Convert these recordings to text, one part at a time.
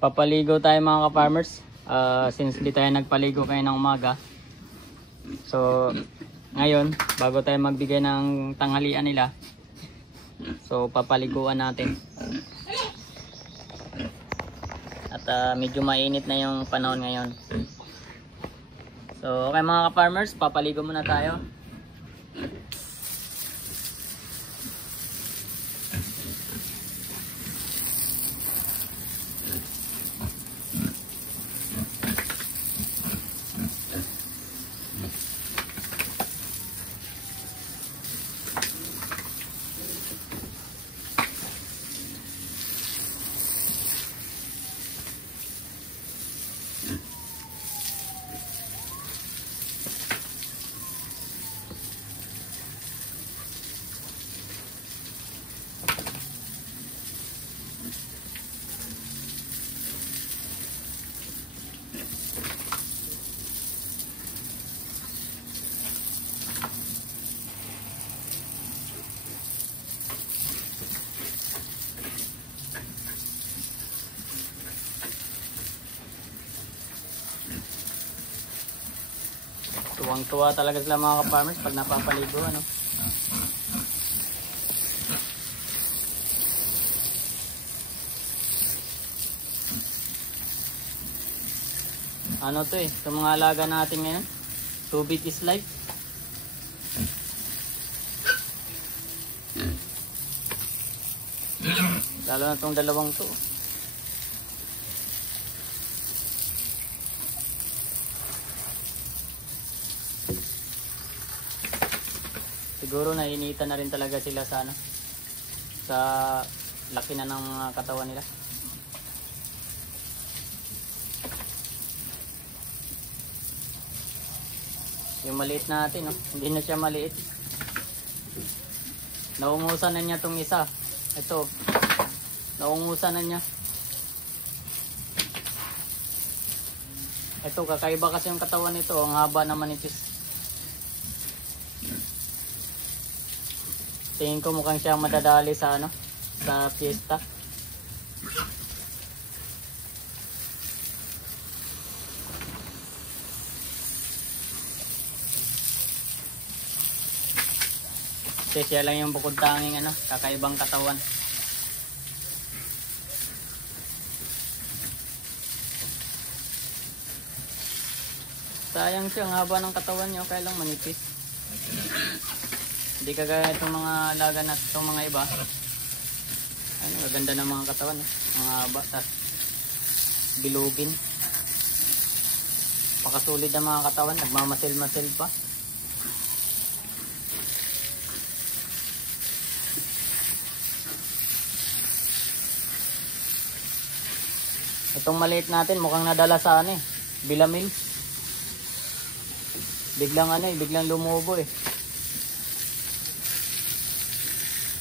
Papaligo tayo mga ka-farmers. Since di tayo nagpaligo kayo ng umaga. So ngayon bago tayo magbigay ng tanghalian nila, so papaliguan natin. At medyo mainit na yung panahon ngayon. So okay mga ka-farmers, papaligo muna tayo. Tuwang-tuwa talaga sila mga ka-farmers pag napapaligo, ano. Ano to itong mga alaga natin ngayon. Tubig is life. Lalo na itong dalawang to. Siguro nainitan na rin talaga sila sa ano, sa laki na ng mga katawan nila. Yung maliit natin, no? Hindi na siya maliit. Naungusan na niya tong isa. Ito, naungusan na niya. Ito, kakaiba kasi yung katawan nito. Ang haba na manipis. Tingin ko mukhang siya madadali sa ano, sa fiesta. Kasi siya lang yung bukod tanging ano, kakaibang katawan. Sayang siya, ang haba ng katawan niya, kaya lang manipis. Hindi kagaya itong mga alaga na itong mga iba. Ano, maganda ng mga katawan, mga haba, tas bilugin. Pakasulit ang mga katawan, nagmamasil-masil pa. Itong maliit natin mukhang nadala sa ano Bilamil. Biglang biglang lumubo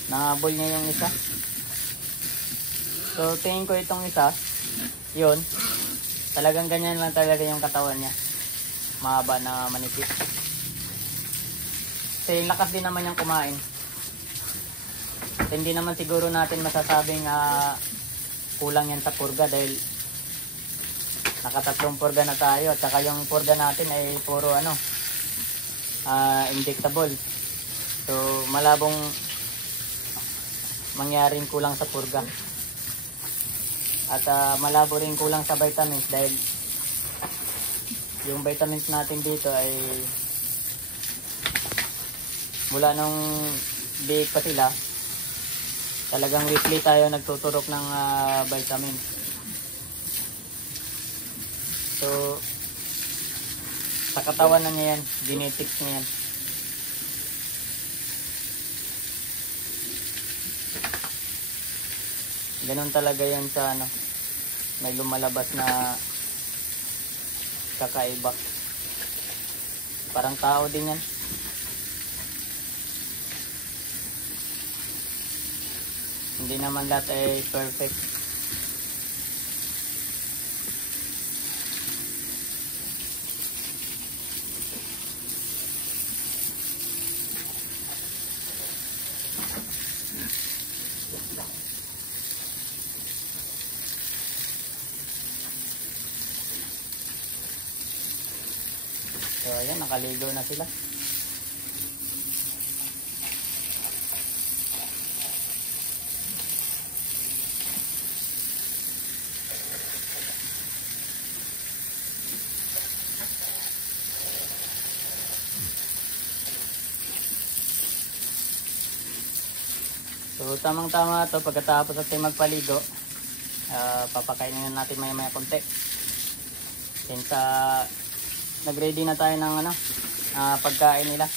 Nahabol niya yung isa. So tingin ko itong isa, yun, talagang ganyan lang talaga yung katawan niya. Mahaba na manipis. Kasi lakas din naman niyang kumain. Hindi naman siguro natin masasabing kulang yan sa purga dahil nakatatlong purga na tayo. At saka yung purga natin ay puro injectable. So malabong mangyaring kulang sa purga. At malabo rin kulang sa vitamins dahil yung vitamins natin dito ay mula nung biig pa sila, talagang weekly tayo nagtuturok ng vitamins. So sa katawan na niya yan, genetics niya yan. Ganun talaga yan sa may lumalabas na kakaiba. Parang tao din yan. Hindi naman lahat ay perfect. So ayan, nakaligo na sila. So tamang-tama to pagkatapos natin magpaligo, papakainin na natin maya-maya konti. Since nag-ready na tayo ng pagkain nila.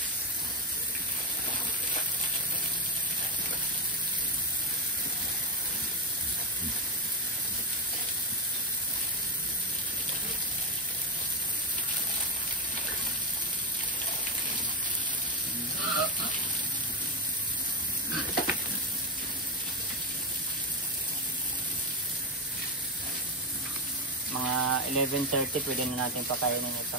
Mga 11:30 pwede na natin pakainin ito.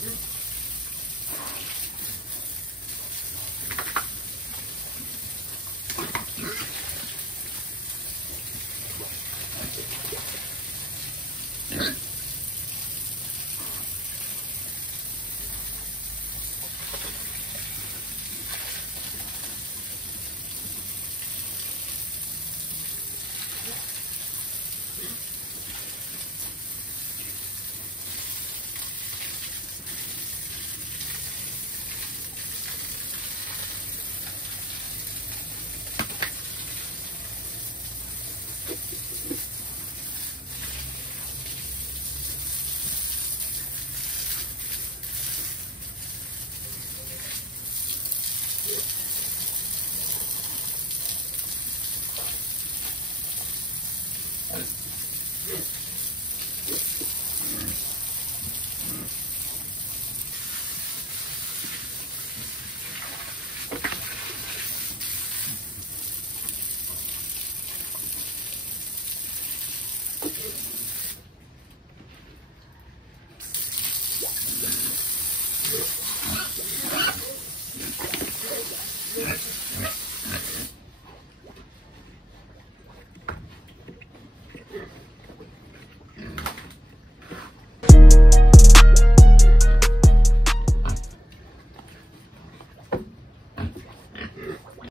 Yes.